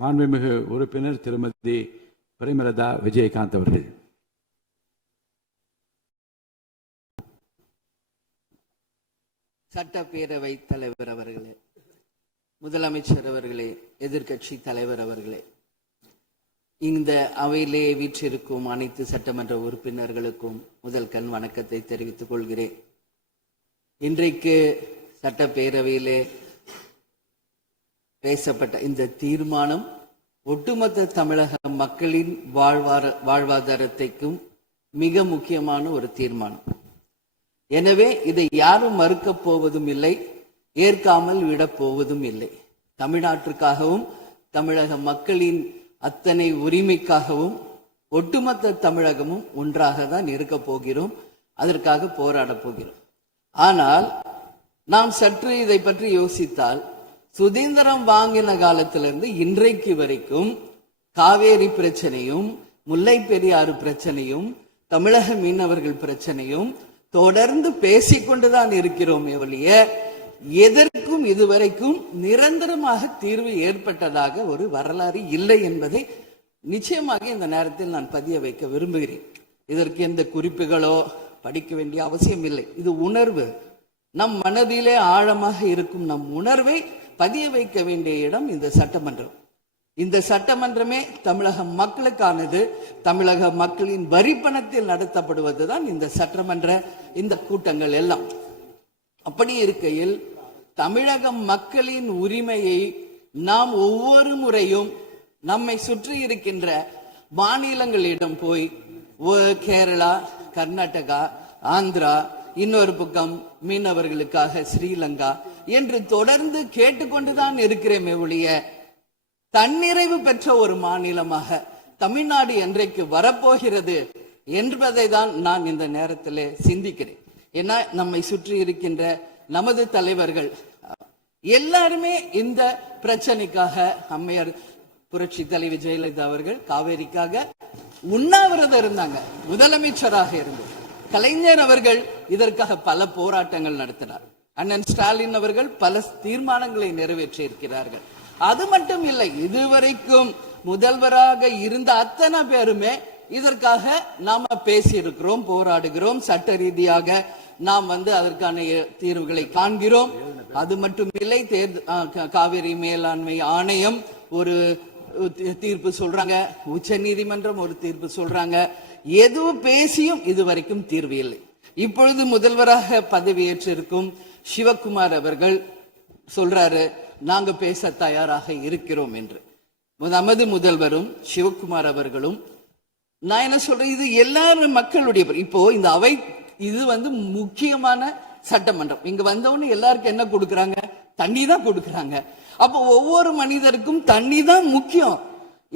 மாண்புமிகு உறுப்பினர் திருமதி பிரேமலதா விஜயகாந்த் அவர்கள். சட்டப்பேரவை தலைவர் அவர்களே, முதலமைச்சர் அவர்களே, எதிர்கட்சி தலைவர் அவர்களே, இந்த அவையிலே வீற்றிருக்கும் அனைத்து சட்டமன்ற உறுப்பினர்களுக்கும் முதல் கண் வணக்கத்தை தெரிவித்துக் கொள்கிறேன். இன்றைக்கு சட்டப்பேரவையிலே பேசப்பட்ட இந்த தீர்மானம் ஒட்டுமொத்த தமிழக மக்களின் வாழ்வாதாரத்தைக்கும் மிக முக்கியமான ஒரு தீர்மானம். எனவே இதை யாரும் மறுக்கப் போவதும் இல்லை, ஏற்காமல் விடப் போவதும் இல்லை. தமிழ்நாட்டிற்காகவும் தமிழக மக்களின் அத்தனை உரிமைக்காகவும் ஒட்டுமொத்த தமிழகமும் ஒன்றாக தான் இருக்க போகிறோம், அதற்காக போராட போகிறோம். ஆனால் நாம் சற்று இதை பற்றி யோசித்தால், சுதந்திரம் வாங்கின காலத்திலிருந்து இன்றைக்கு வரைக்கும் காவேரி பிரச்சனையும் முல்லை பெரியாறு பிரச்சனையும் தமிழக மீனவர்கள் பிரச்சனையும் தொடர்ந்து பேசிக்கொண்டுதான் இருக்கிறோமே ஒழிய எதற்கும் இதுவரைக்கும் நிரந்தரமாக தீர்வு ஏற்பட்டதாக ஒரு வரலாறு இல்லை என்பதை நிச்சயமாக இந்த நேரத்தில் நான் பதிய வைக்க விரும்புகிறேன். இதற்கு எந்த குறிப்புகளோ படிக்க வேண்டிய அவசியம் இல்லை. இது உணர்வு, நம் மனதிலே ஆழமாக இருக்கும் நம் உணர்வை பதிய வைக்க வேண்டிய இடம் இந்த சட்டமன்றம். இந்த சட்டமன்றமே தமிழக மக்களுக்கானது. தமிழக மக்களின் வரி பணத்தில் நடத்தப்படுவதுதான் இந்த சட்டமன்ற இந்த கூட்டங்கள் எல்லாம். அப்படி இருக்கையில் தமிழக மக்களின் உரிமையை நாம் ஒவ்வொரு முறையும் நம்மை சுற்றி இருக்கின்ற மாநிலங்களிடம் போய் கேரளா, கர்நாடகா, ஆந்திரா, இன்னொரு பக்கம் மீனவர்களுக்காக ஸ்ரீலங்கா என்று தொடர்ந்து கேட்டுக்கொண்டுதான் இருக்கிறேமே ஒழிய தன்னிறைவு பெற்ற ஒரு மாநிலமாக தமிழ்நாடு என்றைக்கு வரப்போகிறது என்பதை தான் நான் இந்த நேரத்தில் சிந்திக்கிறேன். ஏன்னா நம்மை சுற்றி இருக்கின்ற நமது தலைவர்கள் எல்லாருமே இந்த பிரச்சனைக்காக, அம்மையார் புரட்சி தலைவி ஜெயலலிதா அவர்கள் காவேரிக்காக உண்ணாவிரதம் இருந்தாங்க, முதலமைச்சராக இருந்து. கலைஞர் அவர்கள் இதற்காக பல போராட்டங்கள் நடத்தினார். அண்ணன் ஸ்டாலின் அவர்கள் பல தீர்மானங்களை நிறைவேற்றி இருக்கிறார்கள். அது மட்டும் இல்லை, இதுவரைக்கும் முதல்வராக இருந்த அத்தனை பேருமே இதற்காக நாம பேசி இருக்கிறோம், போராடுகிறோம், சட்ட ரீதியாக நாம் அதற்கான தீர்வுகளை காண்கிறோம். அது மட்டும் இல்லை, காவிரி மேலாண்மை ஆணையம் ஒரு தீர்ப்பு சொல்றாங்க, உச்ச நீதிமன்றம் ஒரு தீர்ப்பு சொல்றாங்க. எதுவும் பேசியும் இதுவரைக்கும் தீர்வு இல்லை. இப்பொழுது முதல்வராக பதவியேற்றிருக்கும் சிவகுமார் அவர்கள் சொல்றாரு, நாங்க பேச தயாராக இருக்கிறோம் என்று. நமது முதல்வரும் சிவகுமார் அவர்களும், நான் என்ன சொல்றேன், இது எல்லாரும் மக்களுடைய, இப்போ இந்த அவை இது முக்கியமான சட்டமன்றம். இங்க வந்தவொன்னு எல்லாருக்கும் என்ன கொடுக்கறாங்க? தண்ணி தான் கொடுக்கறாங்க. அப்போ ஒவ்வொரு மனிதருக்கும் தண்ணி தான் முக்கியம்.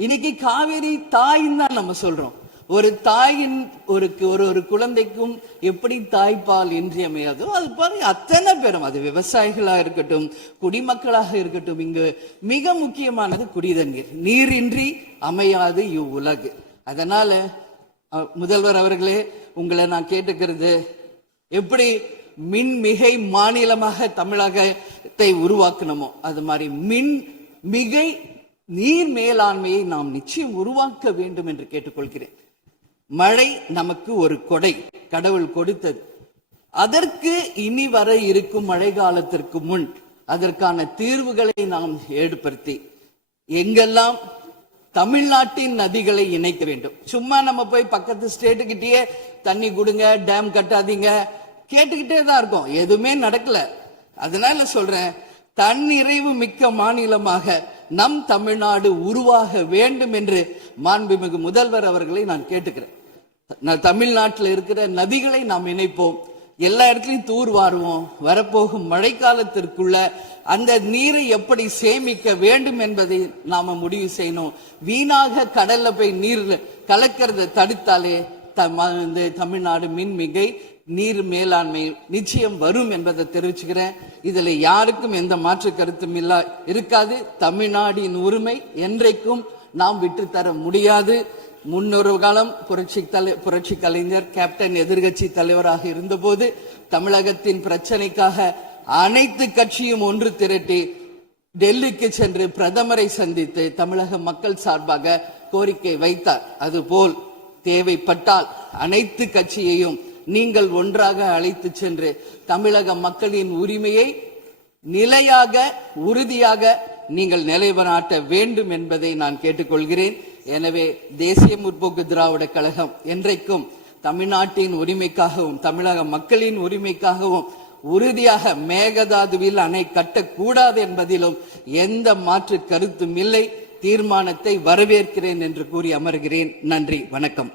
இன்னைக்கு காவேரி தாயின்னு தான் நம்ம சொல்றோம். ஒரு தாயின் ஒரு குழந்தைக்கும் எப்படி தாய்ப்பால் இன்றியமையாதோ அது பாருங்க, அத்தனை பேரும், அது விவசாயிகளாக இருக்கட்டும், குடிமக்களாக இருக்கட்டும், இங்கு மிக முக்கியமானது குடிதண்ணீர். நீரின்றி அமையாது இவ்வுலகு. அதனால முதல்வர் அவர்களே, உங்களை நான் கேட்டுக்கிறது, எப்படி மின்மிகை மாநிலமாக தமிழகத்தை உருவாக்கணுமோ அது மாதிரி மின்மிகை நீர் மேலாண்மையை நாம் நிச்சயம் உருவாக்க வேண்டும் என்று கேட்டுக்கொள்கிறேன். மழை நமக்கு ஒரு கொடை, கடவுள் கொடுத்தது. அதற்கு இனி வர இருக்கும் மழை காலத்திற்கு முன் அதற்கான தீர்வுகளை நாம் ஏற்படுத்தி எங்கெல்லாம் தமிழ்நாட்டின் நதிகளை இணைக்க வேண்டும். சும்மா நம்ம போய் பக்கத்து ஸ்டேட்டுக்கிட்டே தண்ணி கொடுங்க, டேம் கட்டாதீங்க கேட்டுக்கிட்டே தான் இருக்கோம், எதுவுமே நடக்கல. அதனால சொல்றேன், தன்னிறைவு மிக்க மாநிலமாக நம் தமிழ்நாடு உருவாக வேண்டும் என்று மாண்புமிகு முதல்வர் அவர்களை நான் கேட்டுக்கிறேன். தமிழ்நாட்டில் இருக்கிற நதிகளை நாம் இணைப்போம், எல்லா இடத்துலையும் தூர்வாருவோம். வரப்போகும் மழைக்காலத்திற்குள்ள அந்த நீரை எப்படி சேமிக்க வேண்டும் என்பதை நாம முடிவு செய்யணும். வீணாக கடல்ல போய் நீர் கலக்கிறத தடுத்தாலே தமிழ்நாடு மின்மிகை நீர் மேலாண்மை நிச்சயம் வரும் என்பதை தெரிவிச்சுக்கிறேன். இதுல யாருக்கும் எந்த மாற்று கருத்தும் இருக்காது. தமிழ்நாடின் உரிமை என்றைக்கும் நாம் விட்டுத்தர முடியாது. முன்னொரு காலம் புரட்சி கலைஞர் கேப்டன் எதிர்கட்சி தலைவராக இருந்தபோது தமிழகத்தின் பிரச்சனைக்காக அனைத்து கட்சியும் ஒன்று திரட்டி டெல்லிக்கு சென்று பிரதமரை சந்தித்து தமிழக மக்கள் சார்பாக கோரிக்கை வைத்தார். அதுபோல் தேவைப்பட்டால் அனைத்து கட்சியையும் நீங்கள் ஒன்றாக அழைத்து சென்று தமிழக மக்களின் உரிமையை நிலையாக உறுதியாக நீங்கள் நிலைநாட்ட வேண்டும் என்பதை நான் கேட்டுக்கொள்கிறேன். எனவே தேசிய முற்போக்கு திராவிட கழகம் என்றைக்கும் தமிழ்நாட்டின் உரிமைக்காகவும் தமிழக மக்களின் உரிமைக்காகவும் உறுதியாக மேகதாதுவில் அணை கட்டக்கூடாது என்பதிலும் எந்த மாற்று கருத்தும் இல்லை. தீர்மானத்தை வரவேற்கிறேன் என்று கூறி அமர்கிறேன். நன்றி, வணக்கம்.